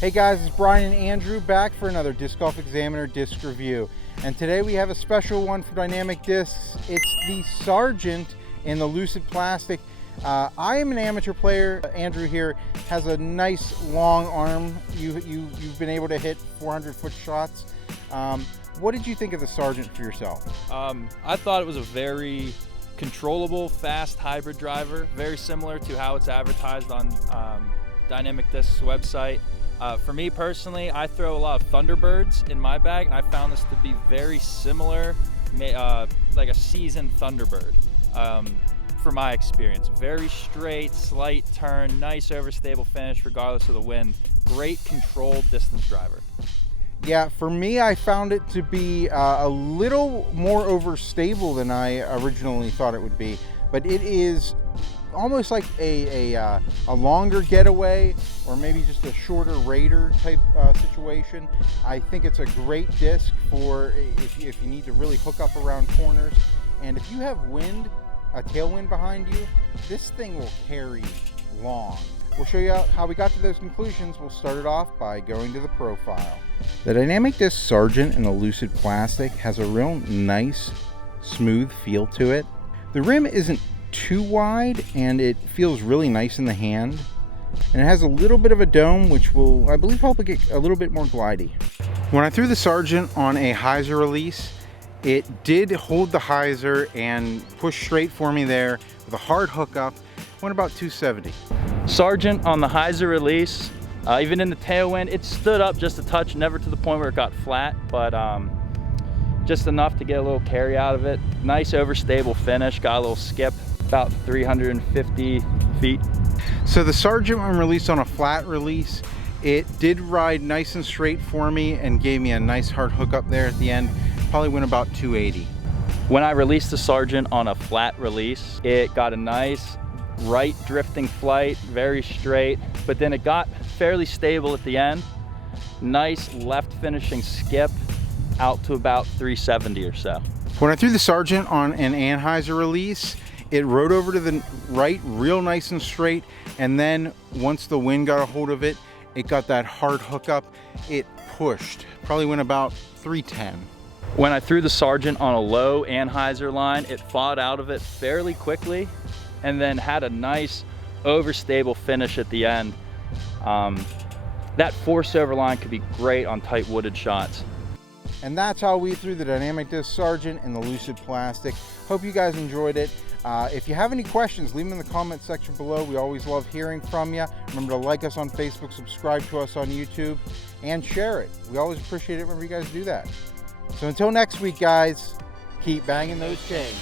Hey guys, it's Brian and Andrew back for another Disc Golf Examiner disc review. And today we have a special one for Dynamic Discs. It's the Sargeant in the Lucid Plastic. I am an amateur player. Andrew here has a nice long arm. You've been able to hit 400-foot shots. What did you think of the Sargeant for yourself? I thought it was a very controllable, fast hybrid driver, very similar to how it's advertised on Dynamic Discs website. For me personally, I throw a lot of Thunderbirds in my bag, and I found this to be very similar, like a seasoned Thunderbird for my experience. Very straight, slight turn, nice overstable finish regardless of the wind. Great controlled distance driver. Yeah, for me, I found it to be a little more overstable than I originally thought it would be, but it is almost like a longer Getaway or maybe just a shorter Raider type situation. I think it's a great disc for if you need to really hook up around corners. And if you have wind, a tailwind behind you, this thing will carry long. We'll show you how we got to those conclusions. We'll start it off by going to the profile. The Dynamic Discs Sargeant in the Lucid Plastic has a real nice, smooth feel to it. The rim isn't too wide and it feels really nice in the hand, and it has a little bit of a dome which will, I believe, help it get a little bit more glidey. When I threw the Sargeant on a hyzer release, it did hold the hyzer and push straight for me there with a hard hookup. Went about 270. Sargeant on the hyzer release, even in the tailwind, it stood up just a touch, never to the point where it got flat, but just enough to get a little carry out of it. Nice overstable finish, got a little skip, about 350 feet. So the Sargeant, when released on a flat release, it did ride nice and straight for me and gave me a nice hard hookup there at the end. Probably went about 280. When I released the Sargeant on a flat release, it got a nice right drifting flight, very straight, but then it got fairly stable at the end. Nice left finishing skip out to about 370 or so. When I threw the Sargeant on an anhyzer release, it rode over to the right real nice and straight, and then once the wind got a hold of it, it got that hard hookup. It pushed, probably went about 310. When I threw the Sargeant on a low anhyzer line, it fought out of it fairly quickly and then had a nice overstable finish at the end. That force over line could be great on tight wooded shots. And that's how we threw the Dynamic Discs Sargeant in the Lucid Plastic. Hope you guys enjoyed it. If you have any questions, leave them in the comment section below. We always love hearing from you. Remember to like us on Facebook, subscribe to us on YouTube, and share it. We always appreciate it whenever you guys do that. So until next week, guys, keep banging those chains.